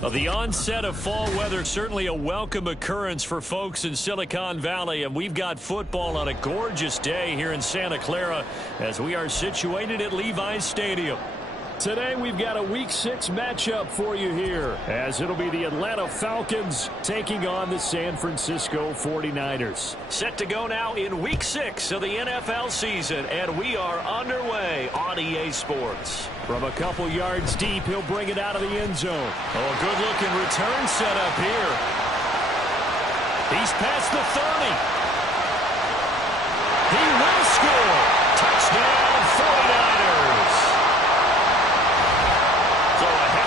Well, the onset of fall weather, certainly a welcome occurrence for folks in Silicon Valley, and we've got football on a gorgeous day here in Santa Clara as we are situated at Levi's Stadium. Today we've got a Week 6 matchup for you here, as it'll be the Atlanta Falcons taking on the San Francisco 49ers. Set to go now in Week 6 of the NFL season, and we are underway on EA Sports. From a couple yards deep, he'll bring it out of the end zone. Oh, good-looking return set up here. He's past the 30. He will score. Touchdown, 49ers.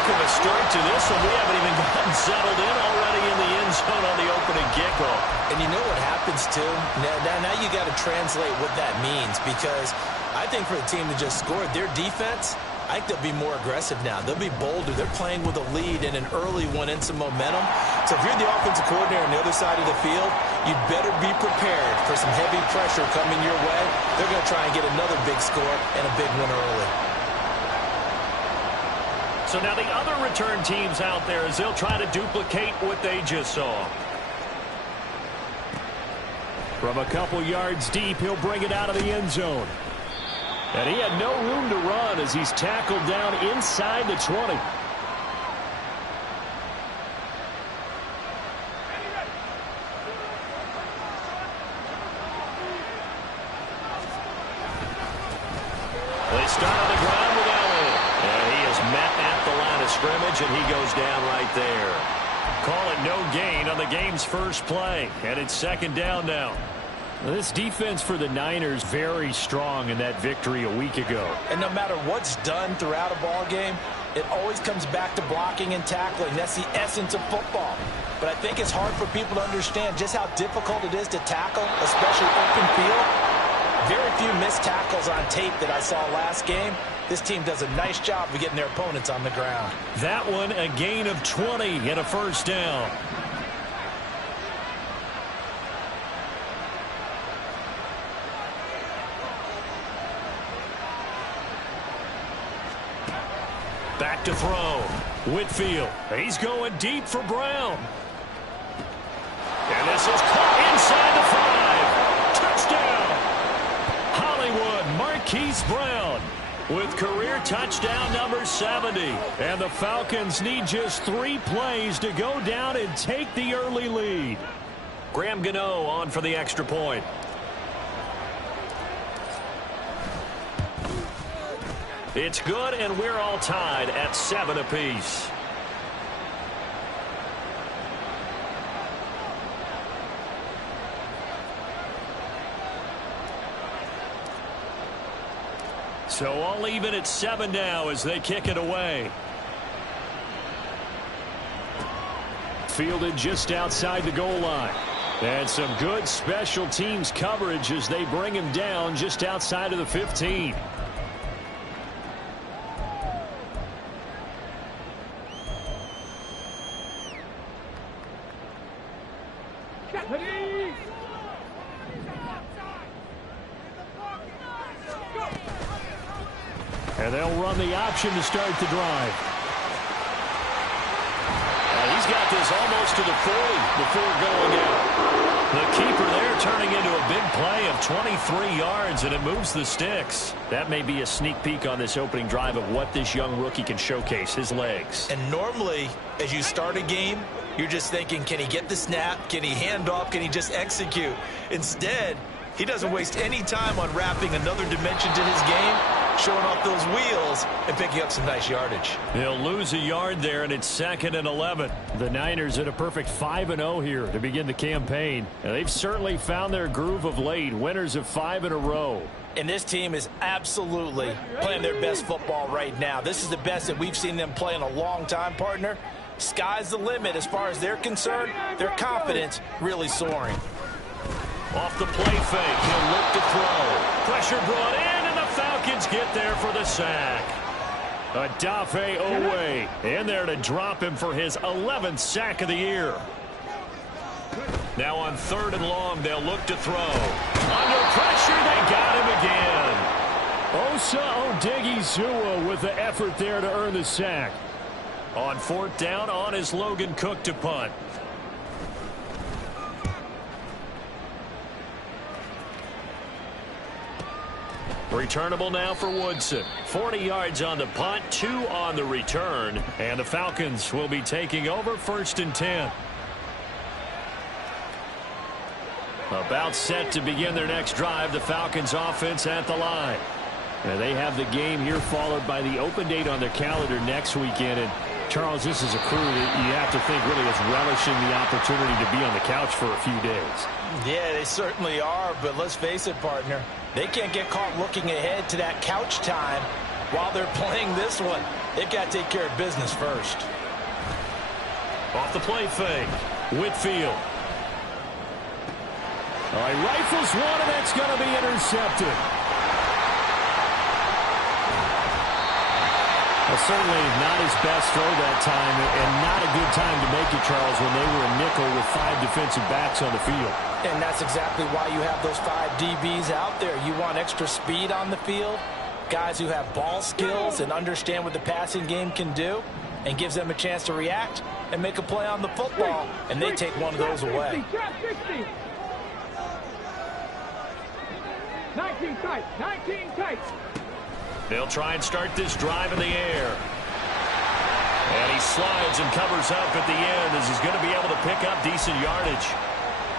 Of a start to this one. We haven't even gotten settled in already in the end zone on the opening kickoff. And you know what happens, too? Now you got to translate what that means, because I think for the team that just scored, their defense, I think they'll be more aggressive now. They'll be bolder. They're playing with a lead and an early one and some momentum. So if you're the offensive coordinator on the other side of the field, you better be prepared for some heavy pressure coming your way. They're going to try and get another big score and a big one early. So now the other return teams out there as they'll try to duplicate what they just saw. From a couple yards deep, he'll bring it out of the end zone. And he had no room to run as he's tackled down inside the 20. They start on the ground with Elliott. And he is met at the line of scrimmage, and he goes down right there. Call it no gain on the game's first play. And it's second down now. This defense for the Niners very strong in that victory a week ago. And no matter what's done throughout a ball game, it always comes back to blocking and tackling. That's the essence of football. But I think it's hard for people to understand just how difficult it is to tackle, especially open field. Very few missed tackles on tape that I saw last game. This team does a nice job of getting their opponents on the ground. That one, a gain of 20 and a first down. Back to throw. Whitfield. He's going deep for Brown. And this is caught inside the 5. Touchdown. Hollywood Marquise Brown with career touchdown number 70. And the Falcons need just 3 plays to go down and take the early lead. Graham Gano on for the extra point. It's good, and we're all tied at 7 apiece. So all even at 7 now as they kick it away. Fielded just outside the goal line. And some good special teams coverage as they bring him down just outside of the 15. And they'll run the option to start the drive. And he's got this almost to the 40 before going out. The keeper there turning into a big play of 23 yards, and it moves the sticks. That may be a sneak peek on this opening drive of what this young rookie can showcase, his legs. And normally, as you start a game, you're just thinking, can he get the snap? Can he hand off? Can he just execute? Instead, he doesn't waste any time on wrapping another dimension to his game, showing off those wheels and picking up some nice yardage. They'll lose a yard there, and it's 2nd and 11. The Niners at a perfect 5-0 here to begin the campaign. And they've certainly found their groove of late, winners of 5 in a row. And this team is absolutely playing their best football right now. This is the best that we've seen them play in a long time, partner. Sky's the limit as far as they're concerned. Their confidence really soaring. Off the play fake, he'll look to throw. Pressure brought in, and the Falcons get there for the sack. Odafe Oweh in there to drop him for his 11th sack of the year. Now on 3rd and long, they'll look to throw. Under pressure, they got him again. Osa Odighizuwa with the effort there to earn the sack. On 4th down, on is Logan Cook to punt. Returnable now for Woodson. 40 yards on the punt, 2 on the return. And the Falcons will be taking over 1st and 10. About set to begin their next drive, the Falcons offense at the line. Now they have the game here followed by the open date on their calendar next weekend. And Charles, this is a crew that you have to think really is relishing the opportunity to be on the couch for a few days. Yeah, they certainly are, but let's face it, partner. They can't get caught looking ahead to that couch time while they're playing this one. They've got to take care of business first. Off the play fake. Whitfield. All right, rifles one, and that's going to be intercepted. Well, certainly not his best throw that time, and not a good time to make it, Charles, when they were a nickel with 5 defensive backs on the field. And that's exactly why you have those 5 DBs out there. You want extra speed on the field, guys who have ball skills and understand what the passing game can do, and gives them a chance to react and make a play on the football, and they take one of those away. 19 tight, 19 tight. They'll try and start this drive in the air. And he slides and covers up at the end as he's going to be able to pick up decent yardage.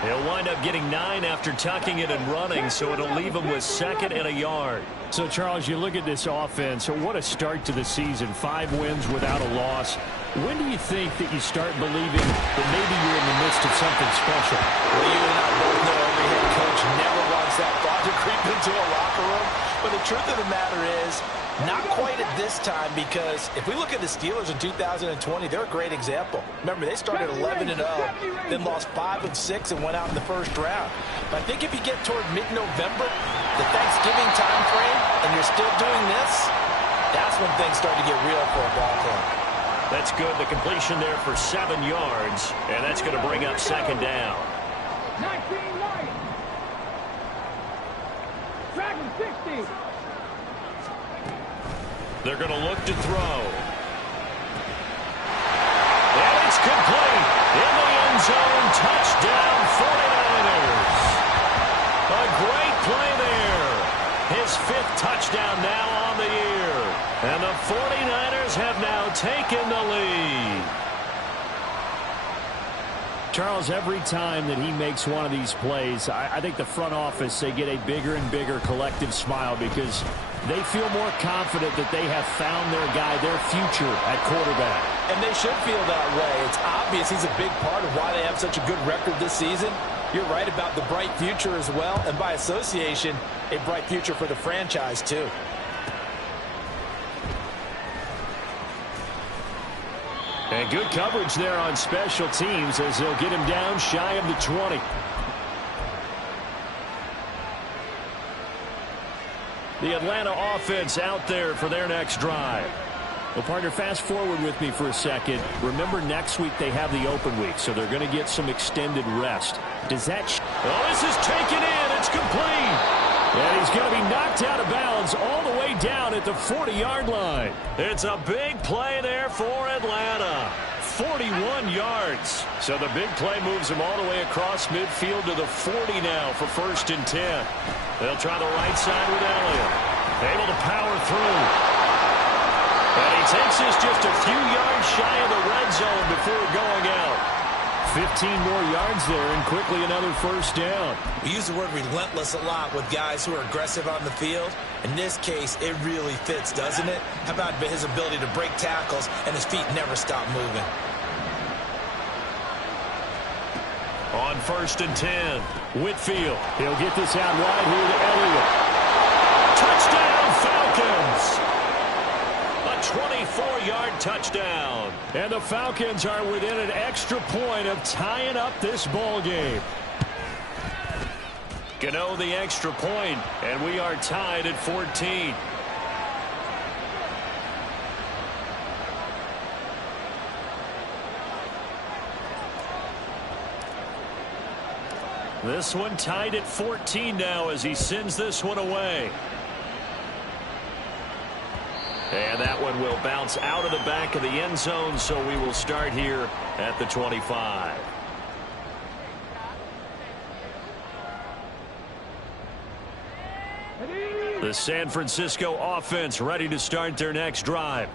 He'll wind up getting 9 after tucking it and running, so it'll leave him with 2nd and a yard. So, Charles, you look at this offense, so what a start to the season. 5 wins without a loss. When do you think that you start believing that maybe you're in the midst of something special? Well, you and I both know every head coach never wants that thought to creep into a locker room. But the truth of the matter is, not quite at this time, because if we look at the Steelers in 2020, they're a great example. Remember, they started 11-0, then lost 5 of 6 and went out in the first round. But I think if you get toward mid-November, the Thanksgiving time frame, and you're still doing this, that's when things start to get real for a ball club. That's good. The completion there for 7 yards, and that's going to bring up 2nd down. 19 right. Dragon 60. They're going to look to throw. And it's complete. In the end zone, touchdown 49ers. A great play there. His 5th touchdown now on the year. And the 49ers have now taken the lead. Charles, every time that he makes one of these plays, I think the front office, they get a bigger and bigger collective smile because they feel more confident that they have found their guy, their future at quarterback. And they should feel that way. It's obvious he's a big part of why they have such a good record this season. You're right about the bright future as well, and by association, a bright future for the franchise too. And good coverage there on special teams as they'll get him down shy of the 20. The Atlanta offense out there for their next drive. Well, partner, fast forward with me for a second. Remember, next week they have the open week, so they're going to get some extended rest. Does that... Oh, this is taken in. It's complete. And he's going to be knocked out of bounds all the way down at the 40-yard line. It's a big play there for Atlanta. 41 yards. So the big play moves him all the way across midfield to the 40 now for 1st and 10. They'll try the right side with Elliott. Able to power through. And he takes this just a few yards shy of the red zone before going out. 15 more yards there and quickly another 1st down. We use the word relentless a lot with guys who are aggressive on the field. In this case, it really fits, doesn't it? How about his ability to break tackles and his feet never stop moving? On 1st and 10, Whitfield. He'll get this out wide here to Elliott. Touchdown, Falcons! A 24-yard touchdown. And the Falcons are within an extra point of tying up this ball game. Gano the extra point, and we are tied at 14. This one tied at 14 now as he sends this one away. And that one will bounce out of the back of the end zone, so we will start here at the 25. The San Francisco offense ready to start their next drive.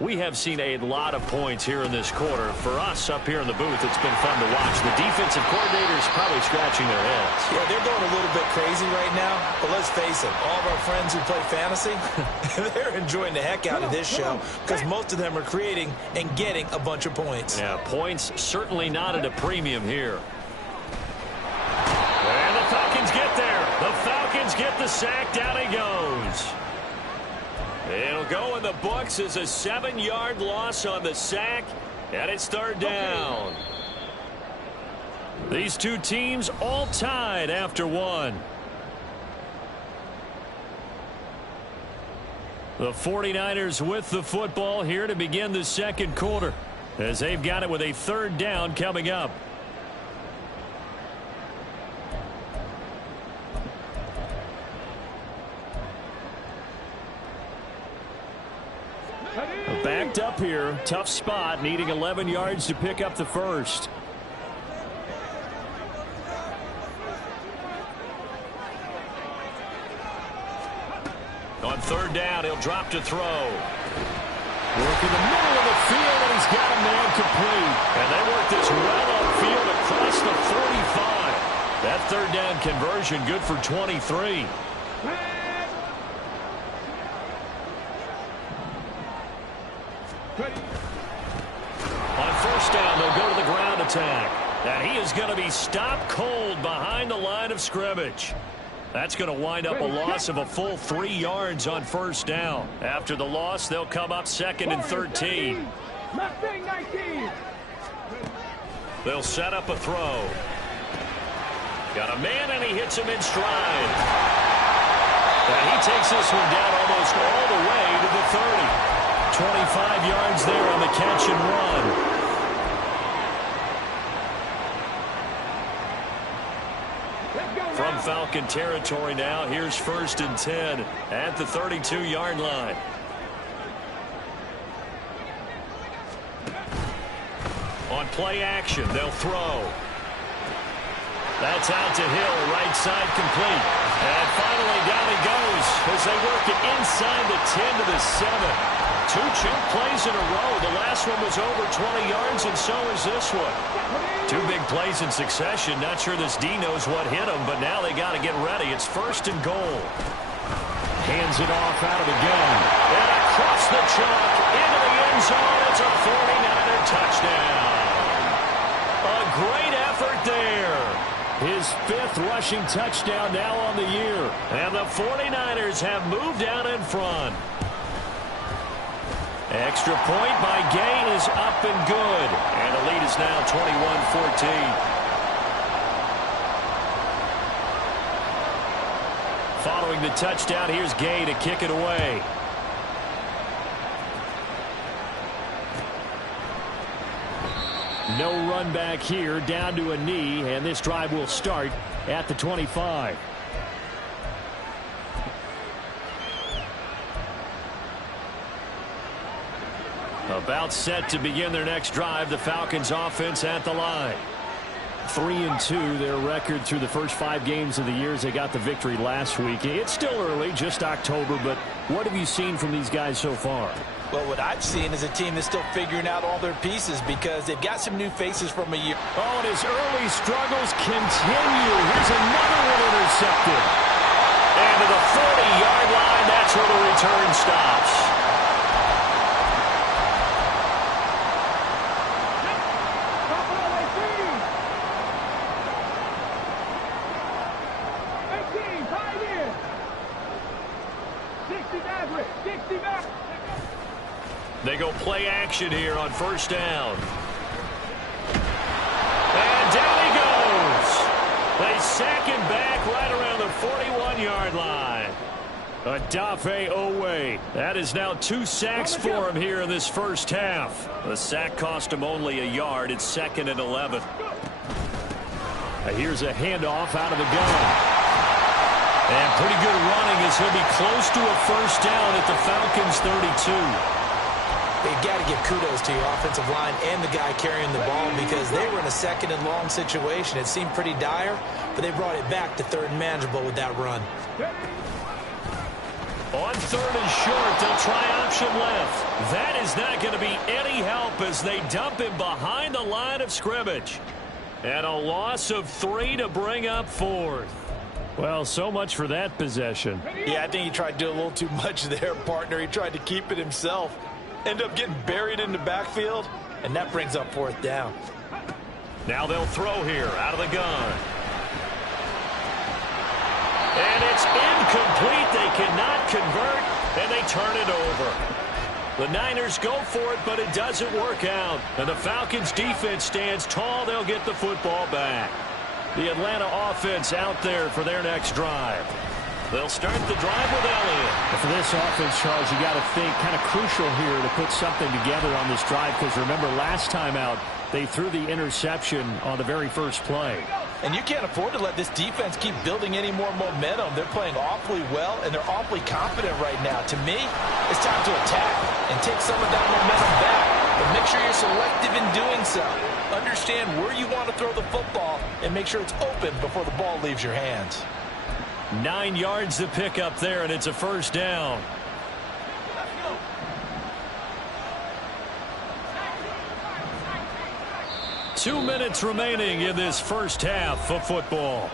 We have seen a lot of points here in this quarter. For us up here in the booth, it's been fun to watch. The defensive coordinators probably scratching their heads. Yeah, they're going a little bit crazy right now. But let's face it, all of our friends who play fantasy, they're enjoying the heck out of this show because most of them are creating and getting a bunch of points. Yeah, points certainly not at a premium here. And the Falcons get there. The Falcons get the sack. Down he goes. It'll go in the books as a 7-yard loss on the sack, and it's third down. These two teams all tied after one. The 49ers with the football here to begin the second quarter, as they've got it with a third down coming up. Backed up here, tough spot, needing 11 yards to pick up the first. On third down, he'll drop to throw. Work in the middle of the field, and he's got a man complete. And they work this well upfield across the 45. That third down conversion good for 23. On first down, they'll go to the ground attack. And he is going to be stopped cold behind the line of scrimmage. That's going to wind up a loss of a full 3 yards on first down. After the loss, they'll come up second and 13. They'll set up a throw. Got a man, and he hits him in stride. And he takes this one down almost all the way to the 30. 25 yards there on the catch and run. From Falcon territory now, here's first and 10 at the 32-yard line. On play action, they'll throw. That's out to Hill, right side complete. And finally down he goes as they work it inside the 10 to the 7. 2 chunk plays in a row. The last one was over 20 yards, and so is this one. 2 big plays in succession. Not sure this D knows what hit him, but now they got to get ready. It's first and goal. Hands it off out of the gun. And across the chalk into the end zone. It's a 49er touchdown. A great effort there. His 5th rushing touchdown now on the year. And the 49ers have moved out in front. Extra point by Gay is up and good. And the lead is now 21-14. Following the touchdown, here's Gay to kick it away. No run back here, down to a knee, and this drive will start at the 25. About set to begin their next drive. The Falcons offense at the line. 3-2 their record through the first 5 games of the year as they got the victory last week. It's still early, just October, but what have you seen from these guys so far? Well, what I've seen is a team that's still figuring out all their pieces because they've got some new faces from a year. Oh, and his early struggles continue. Here's another one intercepted. And to the 40-yard line, that's where the return stops. They go play action here on first down. And down he goes. They sack him back right around the 41-yard line. Odafe Oweh. That is now 2 sacks for him here in this first half. The sack cost him only a yard. It's 2nd and 11. Here's a handoff out of the gun. And pretty good running as he'll be close to a first down at the Falcons' 32. You got to give kudos to your offensive line and the guy carrying the ball because they were in a second and long situation. It seemed pretty dire, but they brought it back to third and manageable with that run. On third and short, they'll try option left. That is not going to be any help as they dump him behind the line of scrimmage. And a loss of 3 to bring up fourth. Well, so much for that possession. Yeah, I think he tried to do a little too much there, partner. He tried to keep it himself. End up getting buried in the backfield, and that brings up fourth down. Now they'll throw here out of the gun. And it's incomplete. They cannot convert, and they turn it over. The Niners go for it, but it doesn't work out. And the Falcons' defense stands tall. They'll get the football back. The Atlanta offense out there for their next drive. They'll start the drive with Elliott. For this offense, Charles, you got to think kind of crucial here to put something together on this drive because remember last time out they threw the interception on the very first play. And you can't afford to let this defense keep building any more momentum. They're playing awfully well, and they're awfully confident right now. To me, it's time to attack and take some of that momentum back. But make sure you're selective in doing so. Understand where you want to throw the football and make sure it's open before the ball leaves your hands. 9 yards to pick up there, and it's a first down. Two minutes remaining in this first half of football.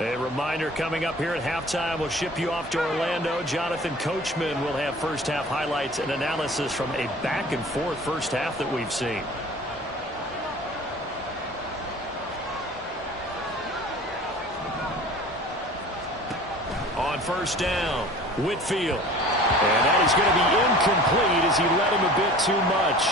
A reminder coming up here at halftime. We'll ship you off to Orlando. Jonathan Coachman will have first half highlights and analysis from a back and forth first half that we've seen. On first down, Whitfield. And that is going to be incomplete as he led him a bit too much.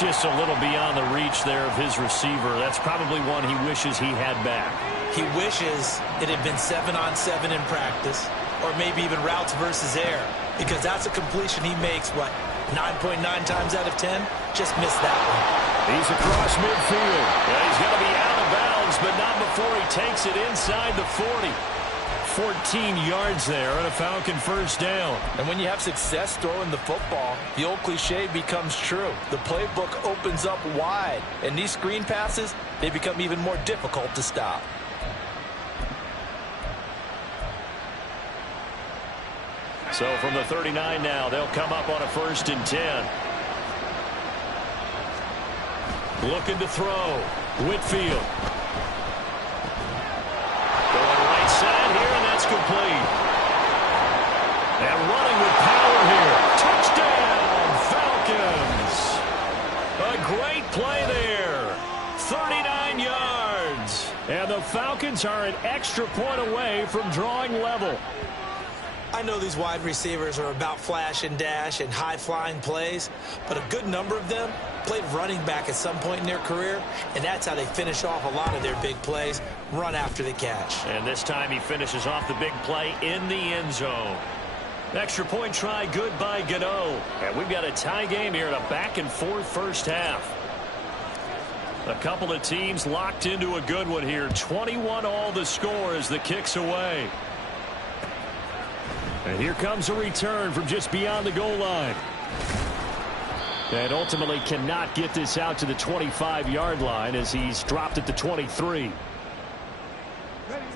Just a little beyond the reach there of his receiver. That's probably one he wishes he had back. He wishes it had been 7-on-7 in practice, or maybe even routes versus air, because that's a completion he makes, what, 9.9 times out of 10? Just missed that one. He's across midfield. Yeah, he's going to be out of bounds, but not before he takes it inside the 40. 14 yards there and a Falcon first down. And when you have success throwing the football, the old cliche becomes true. The playbook opens up wide, and these screen passes, they become even more difficult to stop. So from the 39 now, they'll come up on a 1st and 10. Looking to throw. Whitfield. Going right side here, and that's complete. And running with power here. Touchdown, Falcons. A great play there. 39 yards. And the Falcons are an extra point away from drawing level. I know these wide receivers are about flash and dash and high-flying plays, but a good number of them played running back at some point in their career, and that's how they finish off a lot of their big plays, run after the catch. And this time he finishes off the big play in the end zone. Extra point try, good by Gano. And we've got a tie game here in a back-and-forth first half. A couple of teams locked into a good one here. 21 all the score as the kick's away. And here comes a return from just beyond the goal line. And ultimately cannot get this out to the 25-yard line as he's dropped at the 23.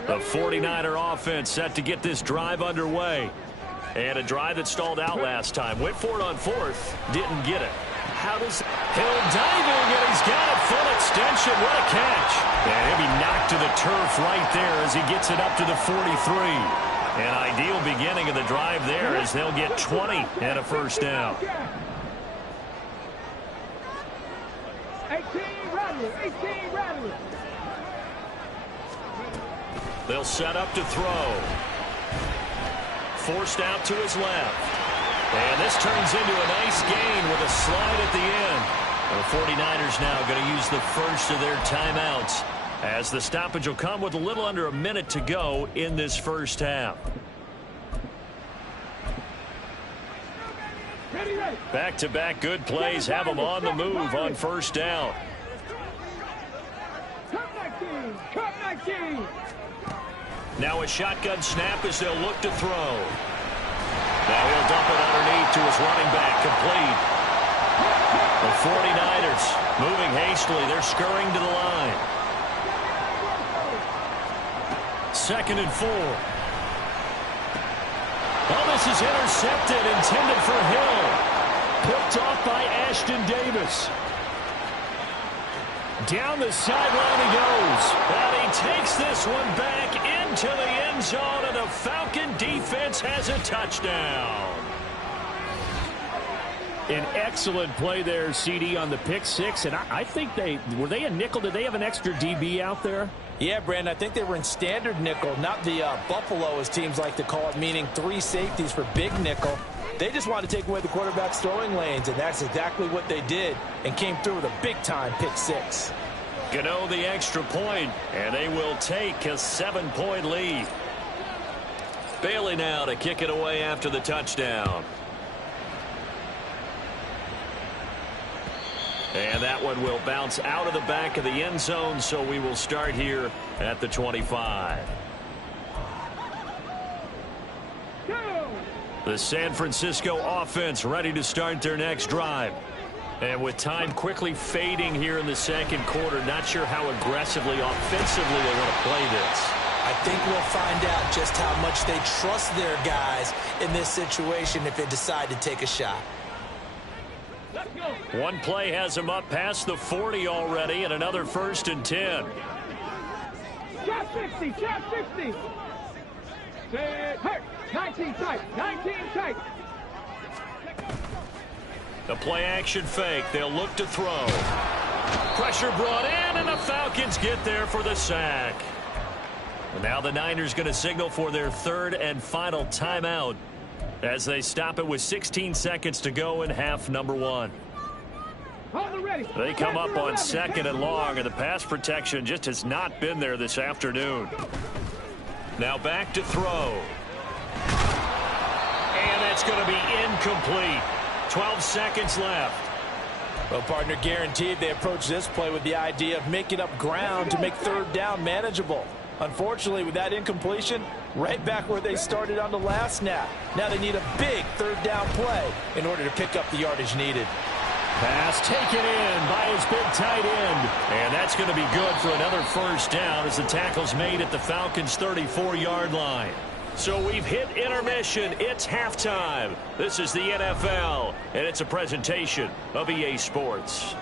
The 49er offense set to get this drive underway. And a drive that stalled out last time. Went for it on 4th. Didn't get it. How does Hill diving, and he's got it full extension. What a catch. And he'll be knocked to the turf right there as he gets it up to the 43. An ideal beginning of the drive there as they'll get 20 and a first down. 18 Rattler. They'll set up to throw. Forced out to his left. And this turns into a nice gain with a slide at the end. The 49ers now going to use the first of their timeouts, as the stoppage will come with a little under a minute to go in this first half. Back-to-back good plays have them on the move on first down. Cut 19. Now a shotgun snap as they'll look to throw. Now he'll dump it underneath to his running back, complete. The 49ers moving hastily. They're scurrying to the line. 2nd and 4. Oh, this is intercepted, intended for Hill. Picked off by Ashton Davis. Down the sideline he goes. And he takes this one back into the end zone, and the Falcon defense has a touchdown. An excellent play there, CD, on the pick six. And I think were they a nickel? Did they have an extra DB out there? Yeah, Brandon, I think they were in standard nickel, not the Buffalo, as teams like to call it, meaning 3 safeties for big nickel. They just wanted to take away the quarterback's throwing lanes, and that's exactly what they did, and came through with a big-time pick six. Gano the extra point, and they will take a 7-point lead. Bailey now to kick it away after the touchdown. And that one will bounce out of the back of the end zone, so we will start here at the 25. The San Francisco offense ready to start their next drive. And with time quickly fading here in the second quarter, not sure how aggressively, offensively they want to play this. I think we'll find out just how much they trust their guys in this situation if they decide to take a shot. One play has them up past the 40 already, and another 1st and 10. Trap 60, trap 60. Set, hurt. 19 tight, 19 tight. The play action fake. They'll look to throw. Pressure brought in, and the Falcons get there for the sack. And now the Niners going to signal for their 3rd and final timeout as they stop it with 16 seconds to go in half number 1. They come up on 2nd and long, and the pass protection just has not been there this afternoon. Now back to throw. And that's going to be incomplete. 12 seconds left. Well, partner, guaranteed they approach this play with the idea of making up ground to make 3rd down manageable. Unfortunately, with that incompletion, right back where they started on the last snap. Now they need a big 3rd down play in order to pick up the yardage needed. Pass taken in by his big tight end. And that's going to be good for another 1st down as the tackle's made at the Falcons' 34-yard line. So we've hit intermission. It's halftime. This is the NFL, and it's a presentation of EA Sports.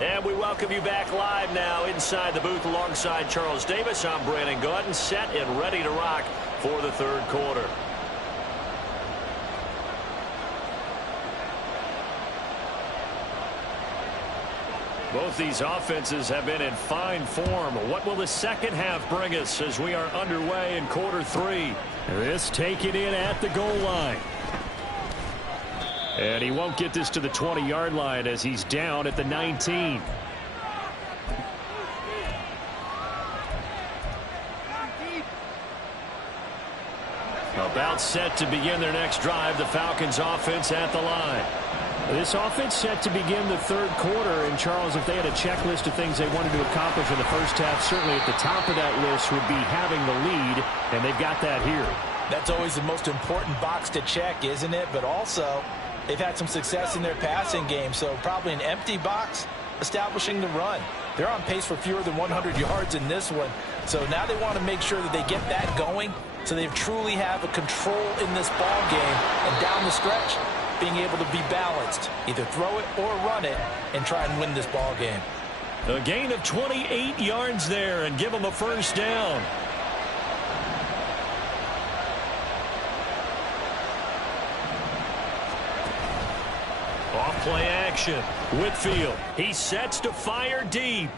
And we welcome you back live now inside the booth alongside Charles Davis. I'm Brandon Gaudin, set and ready to rock for the 3rd quarter. Both these offenses have been in fine form. What will the second half bring us as we are underway in quarter 3? This taken in at the goal line. And he won't get this to the 20-yard line as he's down at the 19. About set to begin their next drive, the Falcons offense at the line. This offense set to begin the 3rd quarter. And, Charles, if they had a checklist of things they wanted to accomplish in the first half, certainly at the top of that list would be having the lead, and they've got that here. That's always the most important box to check, isn't it? But also, they've had some success in their passing game, so probably an empty box establishing the run. They're on pace for fewer than 100 yards in this one, so now they want to make sure that they get that going so they truly have a control in this ball game, and down the stretch, being able to be balanced, either throw it or run it, and try and win this ball game. A gain of 28 yards there and give them a 1st down. Off play action. Whitfield. He sets to fire deep.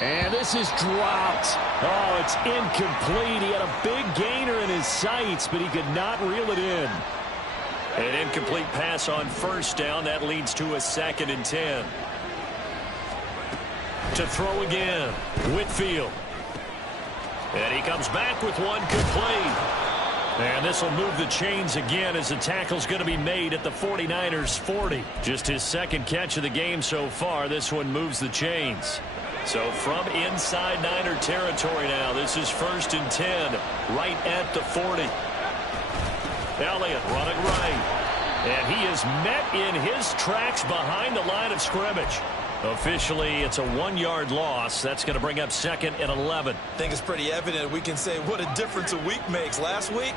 And this is dropped. Oh, it's incomplete. He had a big gainer in his sights, but he could not reel it in. An incomplete pass on first down. That leads to a 2nd and 10. To throw again, Whitfield. And he comes back with one complete. And this will move the chains again as the tackle's going to be made at the 49ers 40. Just his 2nd catch of the game so far. This one moves the chains. So from inside Niner territory now, this is 1st and 10, right at the 40. Elliott running right. And he is met in his tracks behind the line of scrimmage. Officially, it's a 1-yard loss. That's going to bring up 2nd and 11. I think it's pretty evident. We can say what a difference a week makes. Last week,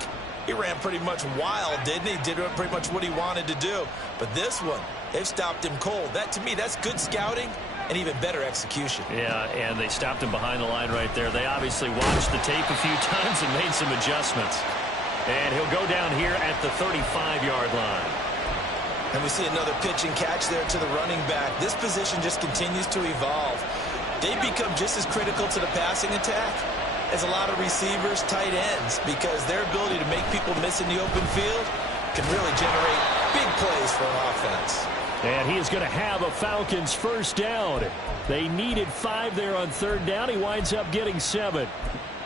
he ran pretty much wild, didn't he? Did pretty much what he wanted to do. But this one, they've stopped him cold. That, to me, that's good scouting and even better execution. Yeah, and they stopped him behind the line right there. They obviously watched the tape a few times and made some adjustments. And he'll go down here at the 35-yard line. And we see another pitch and catch there to the running back. This position just continues to evolve. They become just as critical to the passing attack as a lot of receivers, tight ends, because their ability to make people miss in the open field can really generate big plays for an offense. And he is going to have a Falcons 1st down. They needed 5 there on 3rd down. He winds up getting 7.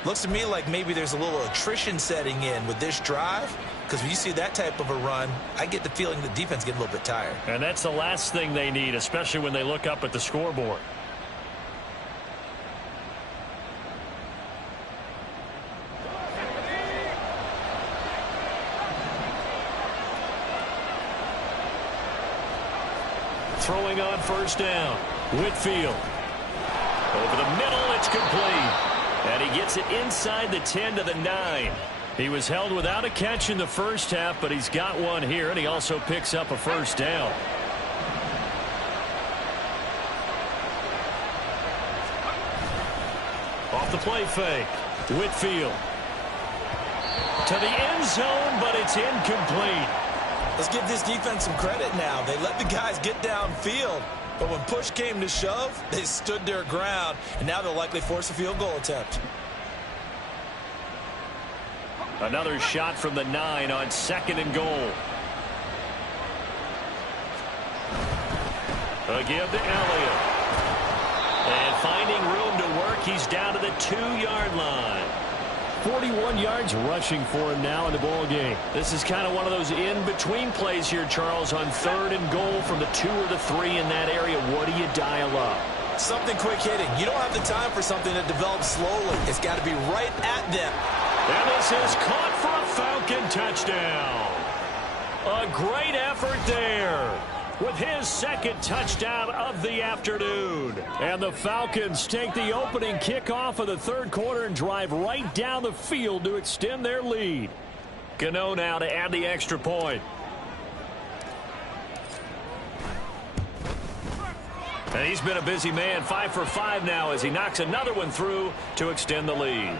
Looks to me like maybe there's a little attrition setting in with this drive, because when you see that type of a run, I get the feeling the defense getting a little bit tired. And that's the last thing they need, especially when they look up at the scoreboard. Throwing on 1st down, Whitfield. Over the middle, it's complete. And he gets it inside the 10 to the 9. He was held without a catch in the first half, but he's got one here, and he also picks up a 1st down. Off the play fake, Whitfield. To the end zone, but it's incomplete. Let's give this defense some credit now. They let the guys get downfield, but when push came to shove, they stood their ground, and now they'll likely force a field goal attempt. Another shot from the 9 on 2nd and goal. A give to Elliott. And finding room to work, he's down to the 2-yard line. 41 yards rushing for him now in the ball game. This is kind of one of those in-between plays here, Charles, on 3rd and goal from the 2 or the 3 in that area. What do you dial up? Something quick hitting. You don't have the time for something that develops slowly. It's got to be right at them. And this is caught for a Falcon touchdown. A great effort there with his 2nd touchdown of the afternoon. And the Falcons take the opening kickoff of the 3rd quarter and drive right down the field to extend their lead. Gano now to add the extra point. And he's been a busy man, 5 for 5 now as he knocks another one through to extend the lead.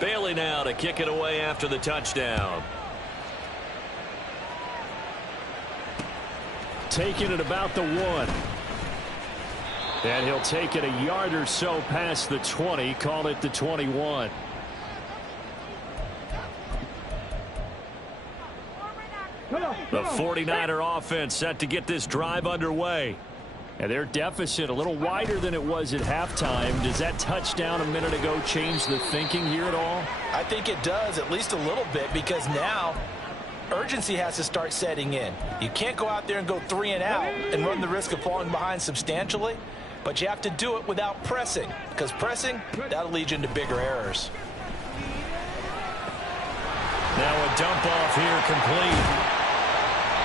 Bailey now to kick it away after the touchdown. Taking it about the 1. And he'll take it a yard or so past the 20, call it the 21. The 49er offense set to get this drive underway. And their deficit a little wider than it was at halftime. Does that touchdown a minute ago change the thinking here at all? I think it does, at least a little bit, because now urgency has to start setting in. You can't go out there and go 3 and out and run the risk of falling behind substantially, but you have to do it without pressing, because pressing, that'll lead you into bigger errors. Now a dump off here complete.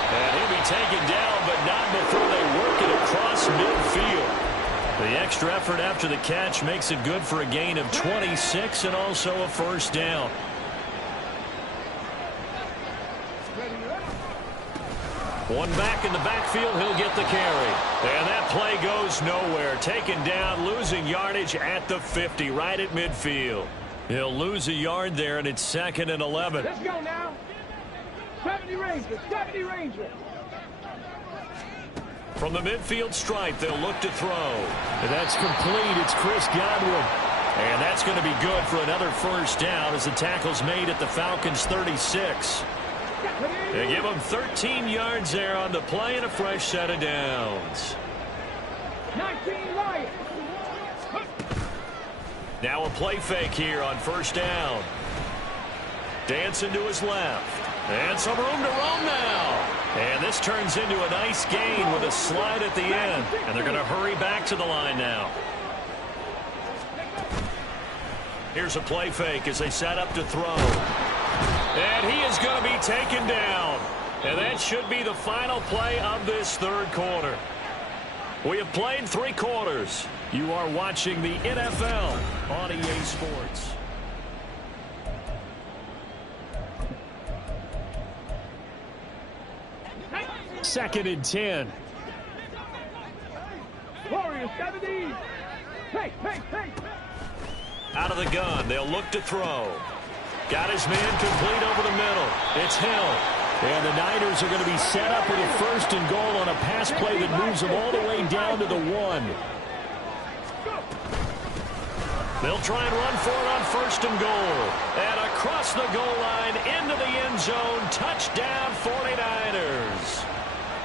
And he'll be taken down, but not before they work it across midfield. The extra effort after the catch makes it good for a gain of 26 and also a 1st down. One back in the backfield, he'll get the carry. And that play goes nowhere. Taken down, losing yardage at the 50, right at midfield. He'll lose a yard there, and it's 2nd and 11. Let's go now. 70 Rangers, 70 Rangers. From the midfield stripe, they'll look to throw. And that's complete. It's Chris Godwin. And that's going to be good for another first down as the tackle's made at the Falcons' 36. They give them 13 yards there on the play and a fresh set of downs. 19 Lions. Now a play fake here on first down. Dancing to his left. And some room to roam now. And this turns into a nice gain with a slide at the end. And they're going to hurry back to the line now. Here's a play fake as they set up to throw. And he is going to be taken down. And that should be the final play of this third quarter. We have played 3 quarters. You are watching the NFL on EA Sports. Second and 10. Warriors 70. Hey. Out of the gun, they'll look to throw. Got his man complete over the middle. It's Hill. And the Niners are going to be set up with a 1st and goal on a pass play that moves them all the way down to the 1. They'll try and run for it on 1st and goal. And across the goal line into the end zone. Touchdown 49ers.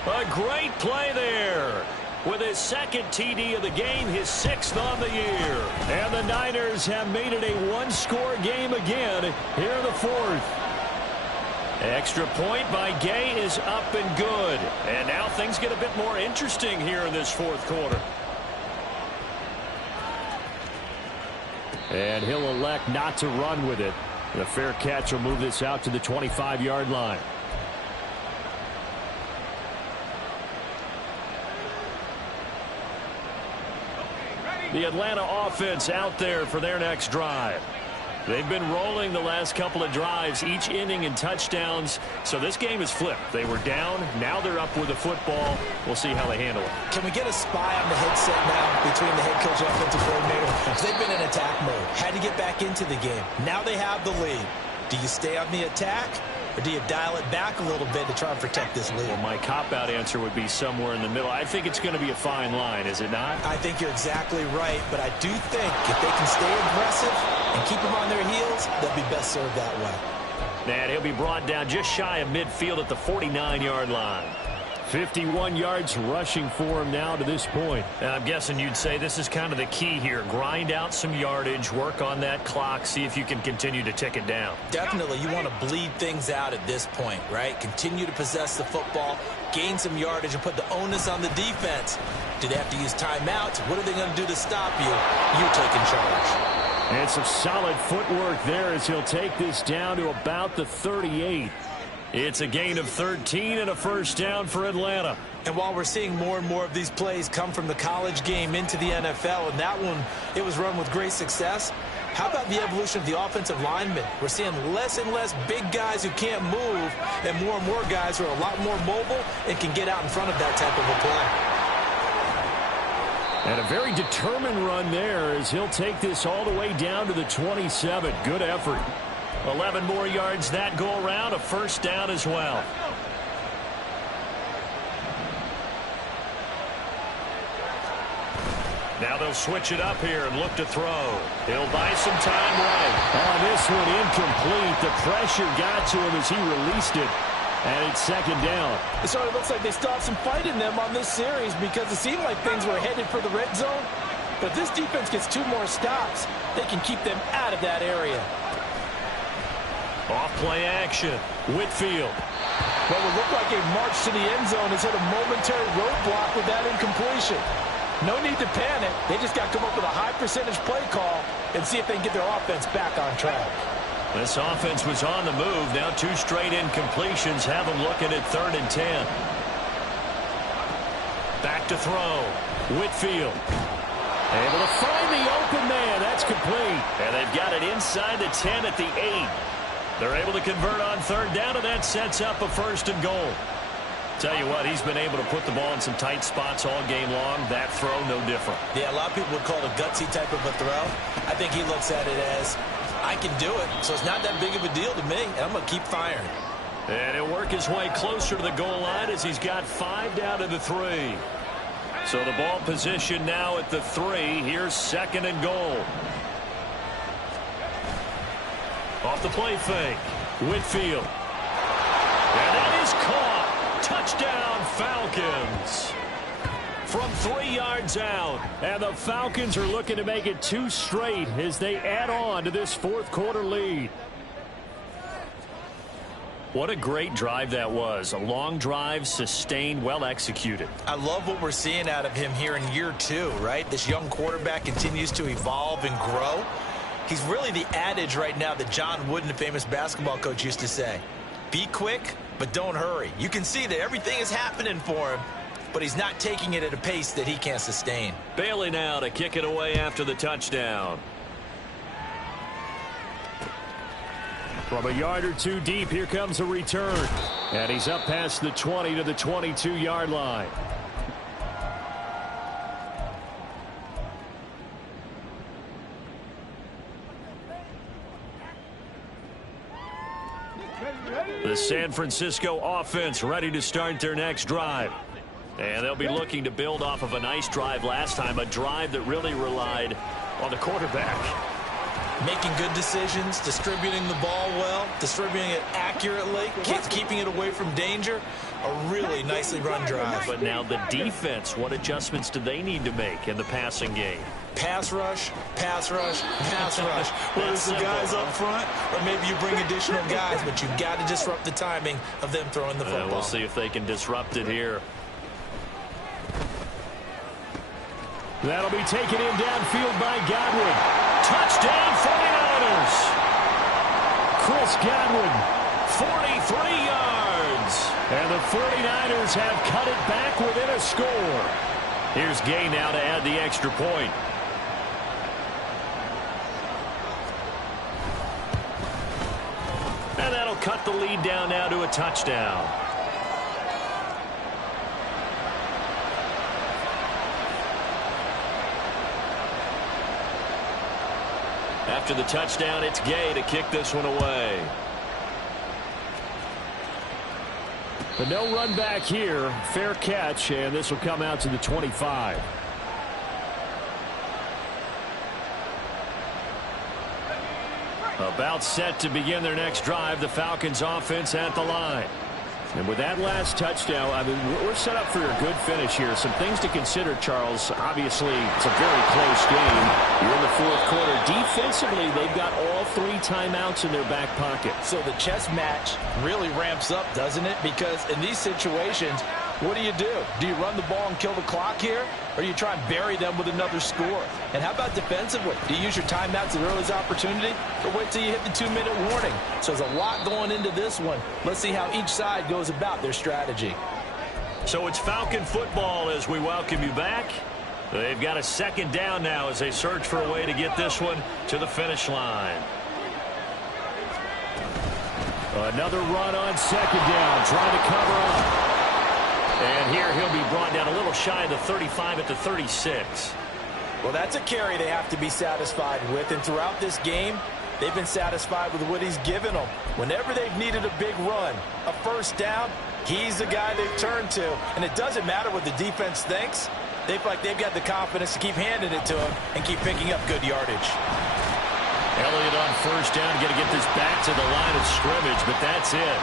A great play there. With his 2nd TD of the game, his 6th on the year. And the Niners have made it a 1-score game again here in the 4th. Extra point by Gay is up and good. And now things get a bit more interesting here in this 4th quarter. And he'll elect not to run with it. The fair catch will move this out to the 25-yard line. The Atlanta offense out there for their next drive. They've been rolling the last couple of drives, each inning in touchdowns. So this game is flipped. They were down. Now they're up with the football. We'll see how they handle it. Can we get a spy on the headset now between the head coach and offensive coordinator? They've been in attack mode. Had to get back into the game. Now they have the lead. Do you stay on the attack? Or do you dial it back a little bit to try and protect this lead? Well, my cop-out answer would be somewhere in the middle. I think it's going to be a fine line, is it not? I think you're exactly right, but I do think if they can stay aggressive and keep them on their heels, they'll be best served that way. And he'll be brought down just shy of midfield at the 49-yard line. 51 yards rushing for him now to this point. And I'm guessing you'd say this is kind of the key here. Grind out some yardage, work on that clock, see if you can continue to tick it down. Definitely, you want to bleed things out at this point, right? Continue to possess the football, gain some yardage, and put the onus on the defense. Do they have to use timeouts? What are they going to do to stop you? You're taking charge. And some solid footwork there as he'll take this down to about the 38. It's a gain of 13 and a first down for Atlanta. And while we're seeing more and more of these plays come from the college game into the NFL, and that one, it was run with great success, how about the evolution of the offensive linemen? We're seeing less and less big guys who can't move and more guys who are a lot more mobile and can get out in front of that type of a play. And a very determined run there as he'll take this all the way down to the 27. Good effort. 11 more yards that go around, a first down as well. Now they'll switch it up here and look to throw. He'll buy some time right. On this one, incomplete. The pressure got to him as he released it. And it's 2nd down. It sort of looks like they still have some fight in them on this series because it seemed like things were headed for the red zone. But if this defense gets 2 more stops, they can keep them out of that area. Off play action. Whitfield. What would look like a march to the end zone has hit a momentary roadblock with that incompletion. No need to panic. They just got to come up with a high percentage play call and see if they can get their offense back on track. This offense was on the move. Now 2 straight incompletions have them looking at 3rd and 10. Back to throw. Whitfield. Able to find the open man. That's complete. And they've got it inside the 10 at the 8. They're able to convert on 3rd down, and that sets up a 1st and goal. Tell you what, he's been able to put the ball in some tight spots all game long. That throw, no different. Yeah, a lot of people would call it a gutsy type of a throw. I think he looks at it as, I can do it, so it's not that big of a deal to me, and I'm going to keep firing. And he'll work his way closer to the goal line as he's got 5 down to the 3. So the ball position now at the 3. Here's 2nd and goal. Off the play fake. Whitfield. And that is caught. Touchdown, Falcons. From 3 yards out. And the Falcons are looking to make it 2 straight as they add on to this 4th quarter lead. What a great drive that was. A long drive, sustained, well executed. I love what we're seeing out of him here in year 2, right? This young quarterback continues to evolve and grow. He's really the adage right now that John Wooden, the famous basketball coach, used to say. Be quick, but don't hurry. You can see that everything is happening for him, but he's not taking it at a pace that he can't sustain. Bailey now to kick it away after the touchdown. From a yard or 2 deep, here comes a return. And he's up past the 20 to the 22-yard line. The San Francisco offense ready to start their next drive. And they'll be looking to build off of a nice drive last time, a drive that really relied on the quarterback. Making good decisions, distributing the ball well, distributing it accurately, keeping it away from danger. A really nicely run drive. But now the defense, what adjustments do they need to make in the passing game? Pass rush, pass rush, pass rush. Whether it's the guys up front or maybe you bring additional guys, but you've got to disrupt the timing of them throwing the football. We'll see if they can disrupt it here. That'll be taken in downfield by Godwin. Touchdown 49ers. Chris Godwin, 43 yards. And the 49ers have cut it back within a score. Here's Gay now to add the extra point. And that'll cut the lead down now to a touchdown. After the touchdown, it's Gay to kick this one away. But no run back here. Fair catch, and this will come out to the 25. About set to begin their next drive. The Falcons offense at the line. And with that last touchdown, I mean, we're set up for a good finish here. Some things to consider, Charles. Obviously, it's a very close game. You're in the 4th quarter. Defensively, they've got all 3 timeouts in their back pocket. So the chess match really ramps up, doesn't it? Because in these situations, what do? Do you run the ball and kill the clock here? Or do you try and bury them with another score? And how about defensively? Do you use your timeouts at earliest opportunity? Or wait till you hit the 2-minute warning? So there's a lot going into this one. Let's see how each side goes about their strategy. So it's Falcon football as we welcome you back. They've got a 2nd down now as they search for a way to get this one to the finish line. Another run on 2nd down, trying to cover up. And here he'll be brought down a little shy of the 35 at the 36. Well, that's a carry they have to be satisfied with. And throughout this game, they've been satisfied with what he's given them. Whenever they've needed a big run, a 1st down, he's the guy they've turned to. And it doesn't matter what the defense thinks. They feel like they've got the confidence to keep handing it to him and keep picking up good yardage. Elliott on 1st down, going to get this back to the line of scrimmage, but that's it.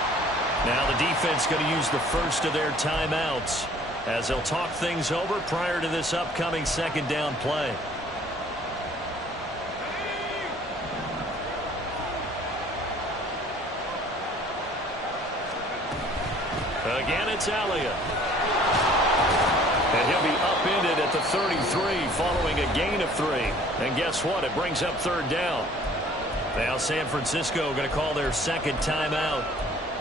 Now the defense going to use the first of their timeouts as they'll talk things over prior to this upcoming 2nd down play. Again, it's Elliott. And he'll be upended at the 33 following a gain of 3. And guess what? It brings up 3rd down. Now San Francisco going to call their 2nd timeout,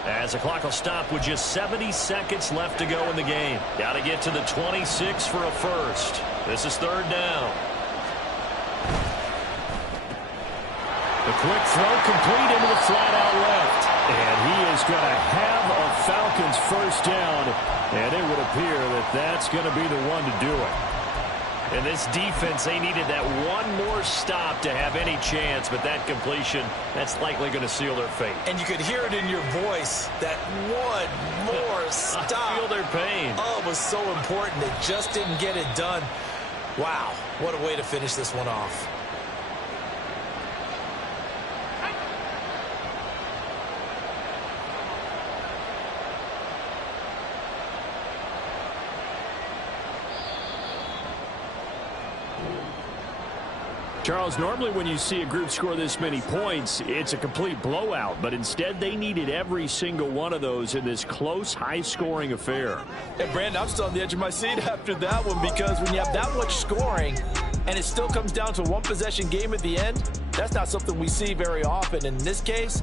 as the clock will stop with just 70 seconds left to go in the game. Got to get to the 26 for a first. This is 3rd down. The quick throw complete into the flat out left. And he is going to have a Falcons first down, and it would appear that that's going to be the one to do it. And this defense, they needed that one more stop to have any chance, but that completion, that's likely going to seal their fate. And you could hear it in your voice, that one more stop. I feel their pain. Oh, it was so important. They just didn't get it done. Wow, what a way to finish this one off. Charles, normally when you see a group score this many points, it's a complete blowout. But instead, they needed every single one of those in this close, high-scoring affair. Hey, Brandon, I'm still on the edge of my seat after that one because when you have that much scoring and it still comes down to one possession game at the end, that's not something we see very often. In this case,